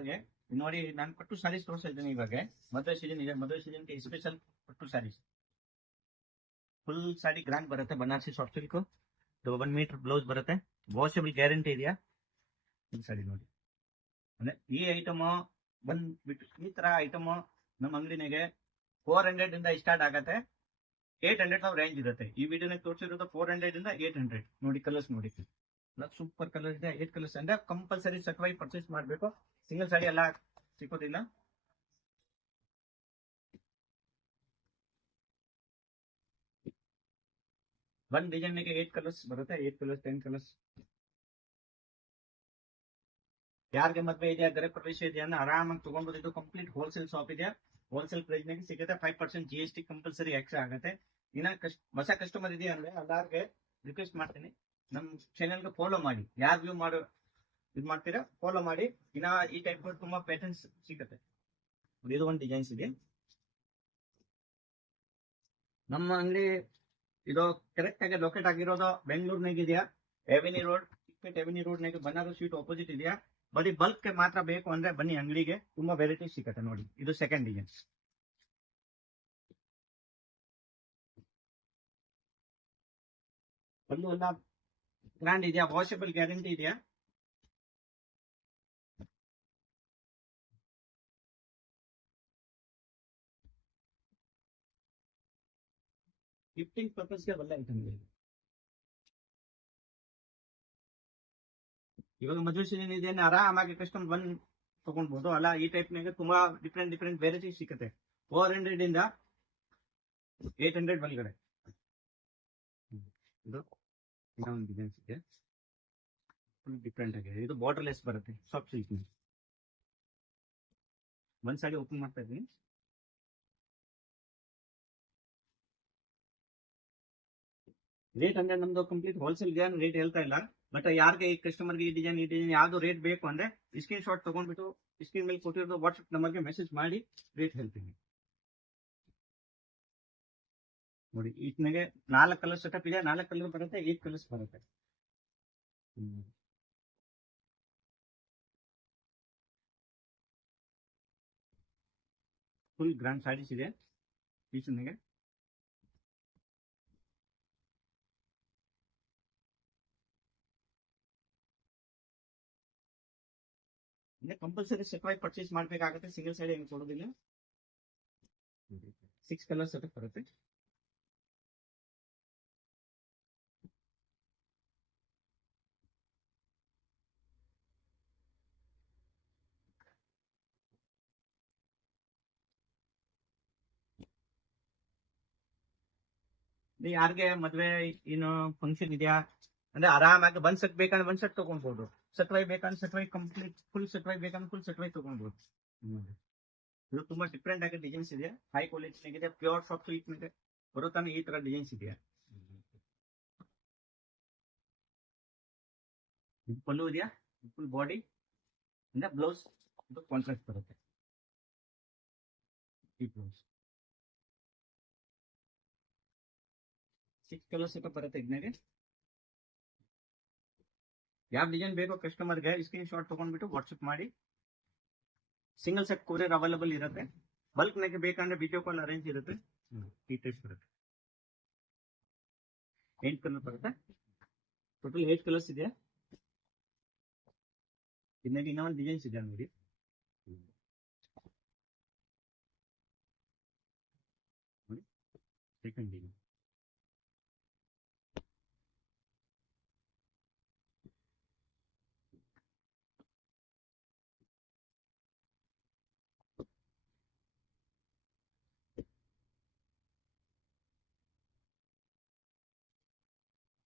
ಯಾರಿಗೆ ನೋಡಿ ನಾನು ಪಟ್ಟು ಸ್ಯಾರೀಸ್ ತೋರಿಸ್ತಾ ಇದ್ದೀನಿ ಇವಾಗ ಮದುವೆ ಸೀಸನ್ ಇದೆ ಮದುವೆ ಸೀಸನ್ಗೆ ಸ್ಪೆಷಲ್ ಪಟ್ಟು ಸ್ಯಾರೀಸ್ ಫುಲ್ ಸ್ಯಾರಿ ಗ್ರ್ಯಾಂಡ್ ಬರುತ್ತೆ Banarasi soft silk 1 metre blouse ಬರುತ್ತೆ ವಾಷಬಲ್ ಗ್ಯಾರಂಟಿ ಇದೆಯಾ ಈ ಸ್ಯಾರಿ ನೋಡಿ ಅಂದ್ರೆ ಈ ಐಟಮ್ ಬಂದ್ಬಿಟ್ಟು ಈ ತರ ಐಟಮ್ ನಮ್ಮ ಅಂಗಡಿನಾಗೆ 400 ಇಂದ ಸ್ಟಾರ್ಟ್ ಆಗತ್ತೆ 800 ರೇಂಜ್ ಇರುತ್ತೆ ಈ ವಿಡಿಯೋನಾಗ ತೋರಿಸಿರೋದು 400 ಇಂದ 800 ನೋಡಿ ಕಲರ್ಸ್ ನೋಡಿ ಸೂಪರ್ ಕಲರ್ ಇದೆ 8 ಕಲರ್ಸ್ ಅಂದ್ರೆ ಕಂಪಲ್ಸರಿ ಸೆಟ್ ಪರ್ಚೇಸ್ ಮಾಡಬೇಕು ಸಿಂಗಲ್ ಸಾರಿ ಎಲ್ಲ ಸಿಗೋದಿಲ್ಲ ಒಂದ್ ಡಿಸೈನ್ 8 ಕಲರ್ಸ್ ಬರುತ್ತೆ 8 ಕಲರ್ಸ್ 10 ಕಲರ್ಸ್ ಯಾರಿಗೆ ಮದ್ವೆ ಇದೆಯಾ ಗೃಹ ಪ್ರವೇಶ ಇದೆಯಾ ಆರಾಮಾಗಿ ತಗೊಂಡ್ಬೋದು ಇದು ಕಂಪ್ಲೀಟ್ ಹೋಲ್ಸೇಲ್ ಶಾಪ್ ಇದೆಯಾ ಹೋಲ್ಸೇಲ್ ಪ್ರೈಸ್ ನಾಗ ಸಿಗುತ್ತೆ 5% GST ಕಂಪಲ್ಸರಿ ಎಕ್ಸ್ಟ್ರಾ ಆಗುತ್ತೆ ಇನ್ನ ಹೊಸ ಕಸ್ಟಮರ್ ಇದೆಯಾ ಅಂದ್ರೆ ಎಲ್ಲಾರ್ಗೆ ರಿಕ್ವೆಸ್ಟ್ ಮಾಡ್ತೀನಿ ನಮ್ ಚಾನೆಲ್ಗೆ ಫಾಲೋ ಮಾಡಿ ಯಾರು ವ್ಯೂ ಮಾಡೋ ಇದು ಮಾಡ್ತೀರಾ ಫಾಲೋ ಮಾಡಿ ಇನ್ನ ಈ ಟೈಪ್ ತುಂಬಾ ಪ್ಯಾಟರ್ನ್ಸ್ ಸಿಗುತ್ತೆ ಇದು ಒಂದು ಡಿಸೈನ್ಸ್ ಇದೆ ನಮ್ಮ ಅಂಗಡಿ ಇದು ಕರೆಕ್ಟ್ ಆಗಿ ಲೊಕೇಟ್ ಆಗಿರೋದು ಬೆಂಗಳೂರಿನಾಗ ಇದೆಯಾ ಎವಿನಿ ರೋಡ್ ಎವಿನಿ ರೋಡ್ ನಾಗ ಬನಾರಸ್ ಸ್ವೀಟ್ ಆಪೋಸಿಟ್ ಇದೆಯಾ ಬರೀ ಬಲ್ಕ್ ಮಾತ್ರ ಬೇಕು ಅಂದ್ರೆ ಬನ್ನಿ ಅಂಗಡಿಗೆ ತುಂಬಾ ವೆರೈಟಿ ಸಿಗುತ್ತೆ ನೋಡಿ ಇದು ಸೆಕೆಂಡ್ ಡಿಸೈನ್ ಒಂದು ಎಲ್ಲ ಬ್ರ್ಯಾಂಡ್ ಇದೆಯಾ ವಾಷಬಲ್ ಗ್ಯಾರಂಟಿ ಇದೆಯಾ ಗಿಫ್ಟಿಂಗ್ ಪರ್ಪಸ್ಗೆ ಒಳ್ಳೆ ಐಟಮ್ ಇದೆ ಇವಾಗ ಮದುವೆ ಸೀಸನ್ ಇದೆ ಆರಾಮಾಗಿ ಕಸ್ಟಮರ್ ಬಂದು ತಗೊಂಡ್ಬೋದು ಅಲ್ಲ ಈ ಟೈಪ್ ನಾಗ ತುಂಬಾ ಡಿಫ್ರೆಂಟ್ ವೆರೈಟಿ ಸಿಗುತ್ತೆ 400 ಇಂದ 800 ಒಳಗಡೆ ಇದು ಇನ್ನೊಂದು ಡಿಸೈನ್ಸ್ ಇದೆ ಫುಲ್ ಡಿಫ್ರೆಂಟ್ ಆಗಿದೆ ಇದು ಬಾರ್ಡರ್ ಲೆಸ್ ಬರುತ್ತೆ ಸಾಫ್ಟ್ ಸಿಲ್ಕ್ ಒಂದ್ ಸಾರಿ ಓಪನ್ ಮಾಡ್ತಾ ಇದ್ದೀನಿ ರೇಟ್ ಅಂದ್ರೆ ನಮ್ದು ಕಂಪ್ಲೀಟ್ ಹೋಲ್ಸೇಲ್ ಇದೆ ರೇಟ್ ಹೇಳ್ತಾ ಇಲ್ಲ ಬಟ್ ಯಾರಿಗೆ ಈ ಕಸ್ಟಮರ್ಗೆ ಈ ಡಿಸೈನ್ ಯಾವ್ದು ರೇಟ್ ಬೇಕು ಅಂದ್ರೆ ಸ್ಕ್ರೀನ್ ಶಾಟ್ ತಗೊಂಡ್ಬಿಟ್ಟು ಸ್ಕ್ರೀನ್ ಮೇಲೆ ಕೊಟ್ಟಿರೋದು ವಾಟ್ಸ್ಆಪ್ ನಂಬರ್ಗೆ ಮೆಸೇಜ್ ಮಾಡಿ ರೇಟ್ ಹೇಳ್ತೀನಿ ನೋಡಿ ಇದನ್ನಾಗೆ 4 ಕಲರ್ ಸೆಟಪ್ ಇದೆ 4 ಕಲರ್ ಬರುತ್ತೆ 8 ಕಲರ್ಸ್ ಬರುತ್ತೆ ಫುಲ್ ಗ್ರ್ಯಾಂಡ್ ಸ್ಯಾರೀಸ್ ಇದೆ ಪೀಸ್ನಾಗೆ ಕಂಪಲ್ಸರಿ ಸೆಟ್ ವೈಸ್ ಪರ್ಚೇಸ್ ಮಾಡಬೇಕಾಗುತ್ತೆ ಸಿಂಗಲ್ ಸೈಡ್ ಏನು ಕೊಡೋದಿಲ್ಲ 6 ಕಲರ್ ಸೆಟಪ್ ಬರುತ್ತೆ ಯಾರಿಗೆ ಮದ್ವೆ ಏನು ಫಂಕ್ಷನ್ ಇದೆಯಾ ಅಂದ್ರೆ ಆರಾಮಾಗಿ ಬಂದ್ ಸೆಟ್ ಬೇಕಂದ್ರೆ ಒಂದ್ ಸೆಟ್ ತಗೊಂಡ್ಬೋದು ಸೆಟ್ ವೈ ಬೇಕಂದ್ರೆ ಸೆಟ್ ವೈ ಕಂಪ್ಲೀಟ್ ಫುಲ್ ಸೆಟ್ ವೈ ಬೇಕಂದ್ರೆ ಫುಲ್ ಸೆಟ್ ವೈ ತಗೊಂಡ್ಬೋದು ಇದು ತುಂಬಾ ಡಿಫ್ರೆಂಟ್ ಆಗಿ ಡಿಸೈನ್ಸ್ ಇದೆ ಹೈ ಕ್ವಾಲಿಟಿ ಇದೆ ಪ್ಯೂರ್ ಸಾಫ್ಟ್ ಸಿಲ್ಕ್ ಇದೆ ಬರುತ್ತಾನೆ ಈ ತರ ಡಿಸೈನ್ಸ್ ಇದೆಯಾ ಪಲ್ಲು ಇದೆಯಾ ಫುಲ್ ಬಾಡಿ ಅಂದ್ರೆ ಬ್ಲೌಸ್ ಇದು ಕಾಂಟ್ರಾಸ್ಟ್ ಬರುತ್ತೆ ಈ ಬ್ಲೌಸ್ 6 ಕಲರ್ ಸೆಟಪ್ ಬರುತ್ತೆ ಇದನ್ನಾಗೆ ಯಾವ ಡಿಸೈನ್ ಬೇಕೋ ಕಸ್ಟಮರ್ಗೆ ಸ್ಕ್ರೀನ್ ಶಾಟ್ ತಗೊಂಡ್ಬಿಟ್ಟು ವಾಟ್ಸ್ಆಪ್ ಮಾಡಿ ಸಿಂಗಲ್ ಸೆಟ್ ಕೊರಿಯರ್ ಅವೈಲೇಬಲ್ ಇರುತ್ತೆ ಬಲ್ಕ್ ನಾಗೆ ಬೇಕಂದ್ರೆ ವಿಡಿಯೋ ಕಾಲ್ ಅರೇಂಜ್ ಇರುತ್ತೆ ಈ ಟೈಪ್ ಬರುತ್ತೆ 8 ಕಲರ್ ಬರುತ್ತೆ ಟೋಟಲ್ 8 ಕಲರ್ಸ್ ಇದೆ ಇದನ್ನಾಗೆ ಇನ್ನೊಂದು ಡಿಸೈನ್ಸ್ ಇದೆ ನೋಡಿ ಸೆಕೆಂಡ್ ಡಿಸೈನ್